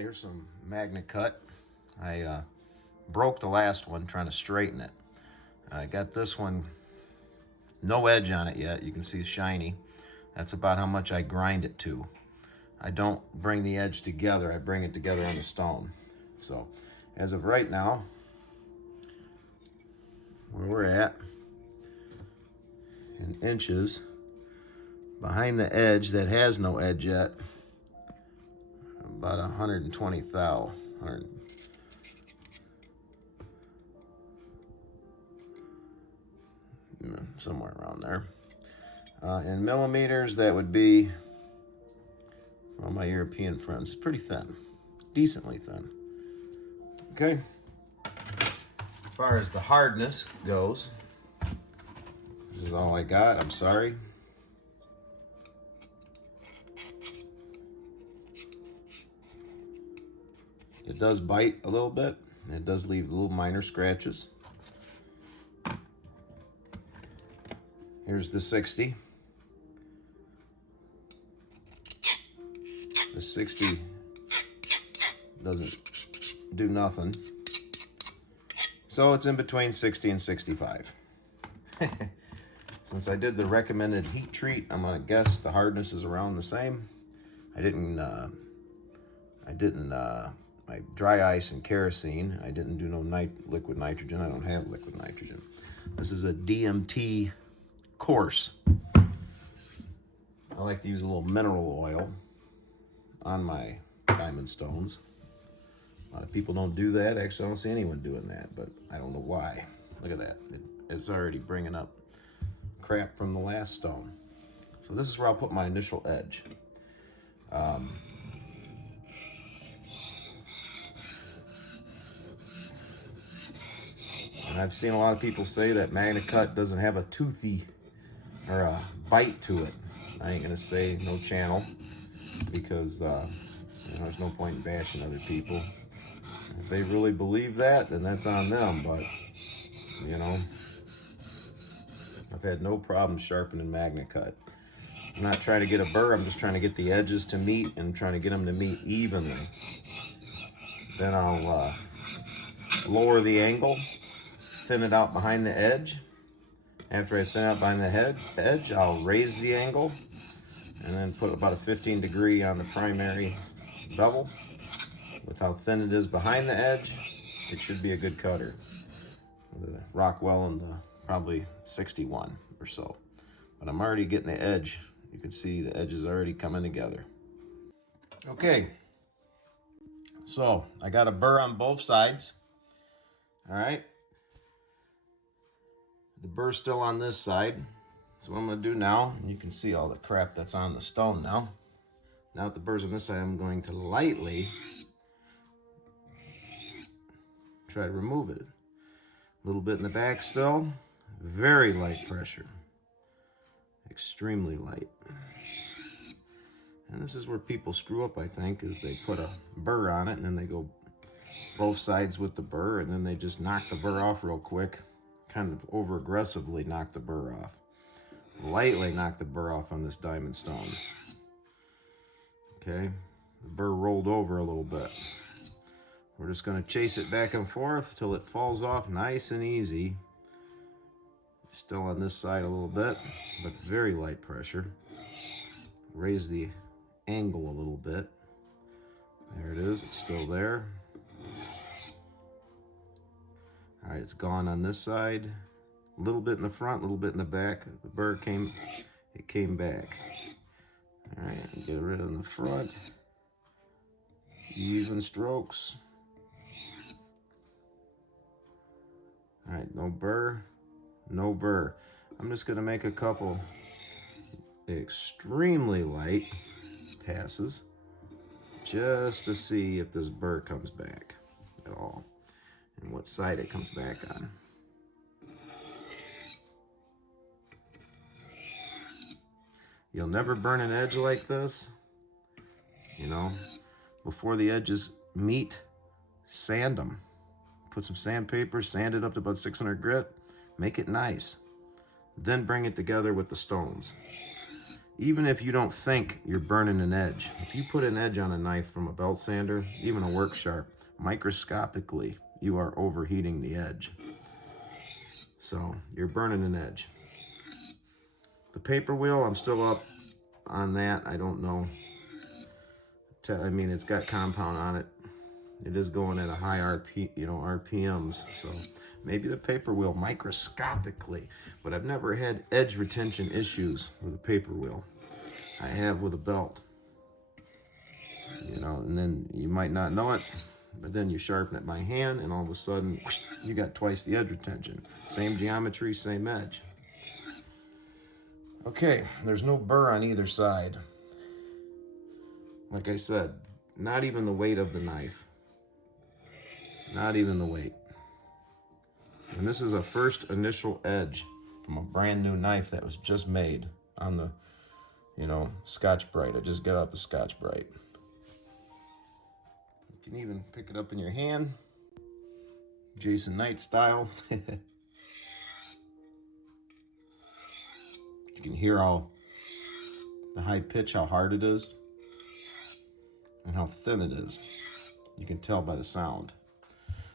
Okay, here's some MAGNACUT. I broke the last one trying to straighten it. I got this one, no edge on it yet. You can see it's shiny. That's about how much I grind it to. I don't bring the edge together, I bring it together on the stone. So, as of right now, where we're at, in inches, behind the edge that has no edge yet, about 120 thou. Somewhere around there. In millimeters, that would be, for all my European friends, it's pretty thin, decently thin. Okay. As far as the hardness goes, this is all I got. I'm sorry. It does bite a little bit. It does leave little minor scratches. Here's the 60. The 60 doesn't do nothing. So it's in between 60 and 65. Since I did the recommended heat treat, I'm gonna guess the hardness is around the same. I didn't my dry ice and kerosene. I didn't do no liquid nitrogen. I don't have liquid nitrogen. This is a DMT coarse. I like to use a little mineral oil on my diamond stones. A lot of people don't do that. Actually, I don't see anyone doing that, but I don't know why. Look at that. It's already bringing up crap from the last stone. So this is where I'll put my initial edge. And I've seen a lot of people say that MAGNACUT doesn't have a toothy or a bite to it. I ain't gonna say no channel because there's no point in bashing other people. If they really believe that, then that's on them. But you know, I've had no problem sharpening MAGNACUT. I'm not trying to get a burr. I'm just trying to get the edges to meet and trying to get them to meet evenly. Then I'll lower the angle, thin it out behind the edge. After I thin out behind the edge, I'll raise the angle and then put about a 15 degree on the primary bevel. With how thin it is behind the edge, it should be a good cutter. The Rockwell and the probably 61 or so. But I'm already getting the edge. You can see the edge is already coming together. Okay, so I got a burr on both sides. All right. The burr's still on this side. So what I'm gonna do now, and you can see all the crap that's on the stone now. Now that the burr's on this side, I'm going to lightly try to remove it. A little bit in the back still. Very light pressure. Extremely light. And this is where people screw up, I think, is they put a burr on it and then they go both sides with the burr and then they just knock the burr off real quick. Kind of over aggressively knock the burr off. Lightly knock the burr off on this diamond stone. Okay, the burr rolled over a little bit. We're just going to chase it back and forth till it falls off nice and easy. Still on this side a little bit, but very light pressure. Raise the angle a little bit. There it is, it's still there. All right, it's gone on this side. A little bit in the front, a little bit in the back. The burr came back. All right, get rid of the front. Even strokes. All right, no burr, no burr. I'm just gonna make a couple extremely light passes just to see if this burr comes back at all and what side it comes back on. You'll never burn an edge like this. You know, before the edges meet, sand them. Put some sandpaper, sand it up to about 600 grit, make it nice. Then bring it together with the stones. even if you don't think you're burning an edge, if you put an edge on a knife from a belt sander, even a work sharp, microscopically, you are overheating the edge. So you're burning an edge. The paper wheel, I'm still up on that. I don't know. I mean, it's got compound on it. It is going at a high RPMs. So maybe the paper wheel microscopically, but I've never had edge retention issues with a paper wheel. I have with a belt. You know, and then you might not know it, but then you sharpen it by hand, and all of a sudden, whoosh, you got twice the edge retention. Same geometry, same edge. Okay, there's no burr on either side. Like I said, not even the weight of the knife. Not even the weight. And this is a first initial edge from a brand new knife that was just made on the, Scotch-Brite. I just got out the Scotch-Brite. You can even pick it up in your hand, Jason Knight style. You can hear the high pitch, how hard it is, and how thin it is. You can tell by the sound.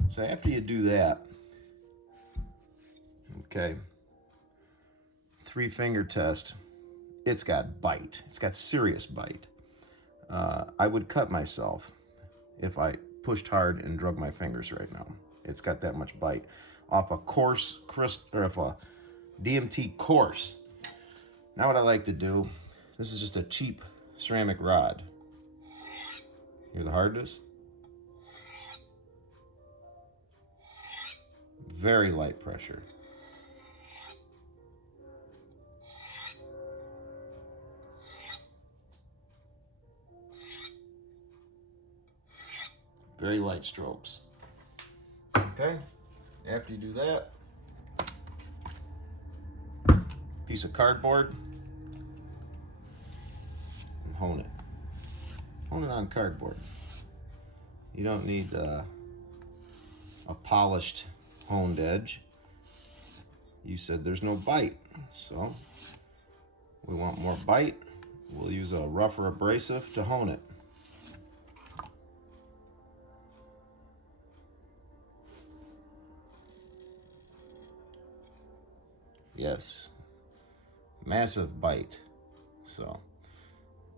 So after you do that, okay, 3-finger test, it's got bite. It's got serious bite. I would cut myself if I pushed hard and drug my fingers right now. It's got that much bite. Off a coarse, off a DMT coarse. Now what I like to do, this is just a cheap ceramic rod. Hear the hardness? Very light pressure. Very light strokes. Okay, after you do that, piece of cardboard, and hone it. Hone it on cardboard. You don't need a polished honed edge. You said there's no bite, so we want more bite. We'll use a rougher abrasive to hone it. Yes, massive bite. So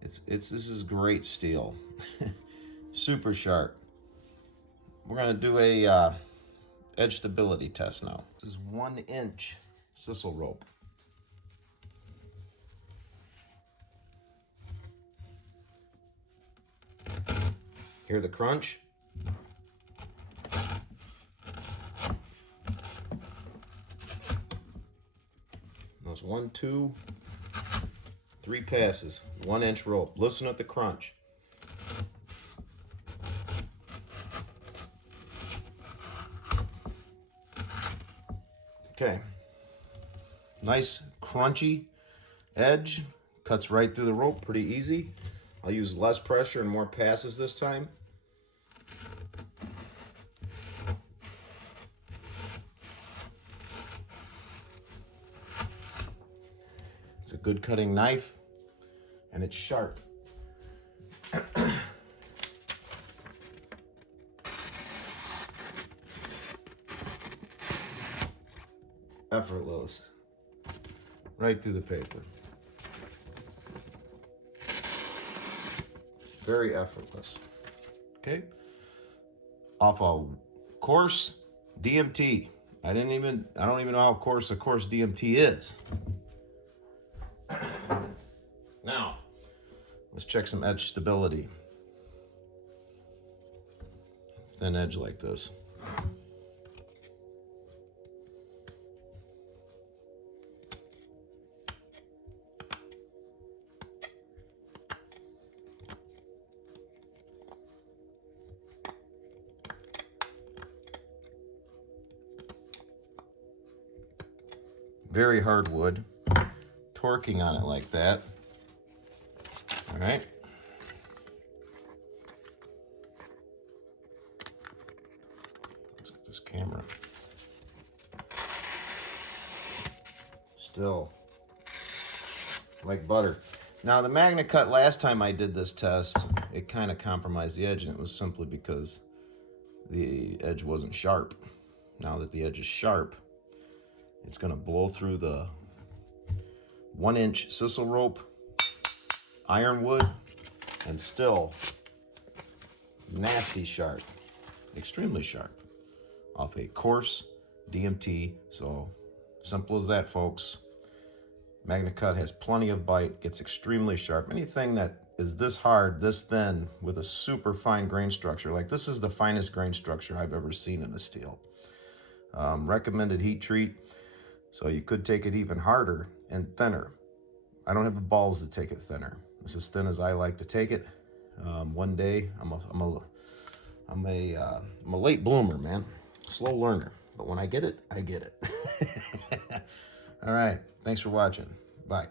this is great steel. Super sharp. We're gonna do a edge stability test now. This is 1-inch Sissel rope. Hear the crunch? That's 1, 2, 3 passes, 1-inch rope. Listen at the crunch. Okay, nice crunchy edge, cuts right through the rope, pretty easy. I'll use less pressure and more passes this time. It's a good cutting knife, and it's sharp. Effortless. Right through the paper. Very effortless. Okay. Off a coarse DMT. I don't even know how coarse a coarse DMT is. Now, let's check some edge stability. Thin edge like this. Very hardwood. Torquing on it like that. All right. Let's get this camera. Still like butter. Now the MAGNACUT, last time I did this test, it kind of compromised the edge, and it was simply because the edge wasn't sharp. Now that the edge is sharp, it's going to blow through the 1-inch Sissel rope, ironwood, and still nasty sharp, extremely sharp, off a coarse DMT. So simple as that, folks. MAGNACUT has plenty of bite, gets extremely sharp. Anything that is this hard, this thin, with a super fine grain structure, like this is the finest grain structure I've ever seen in a steel. Recommended heat treat, so you could take it even harder and thinner. I don't have the balls to take it thinner. It's as thin as I like to take it. One day, I'm a late bloomer, man, slow learner. But when I get it, I get it. All right, thanks for watching. Bye.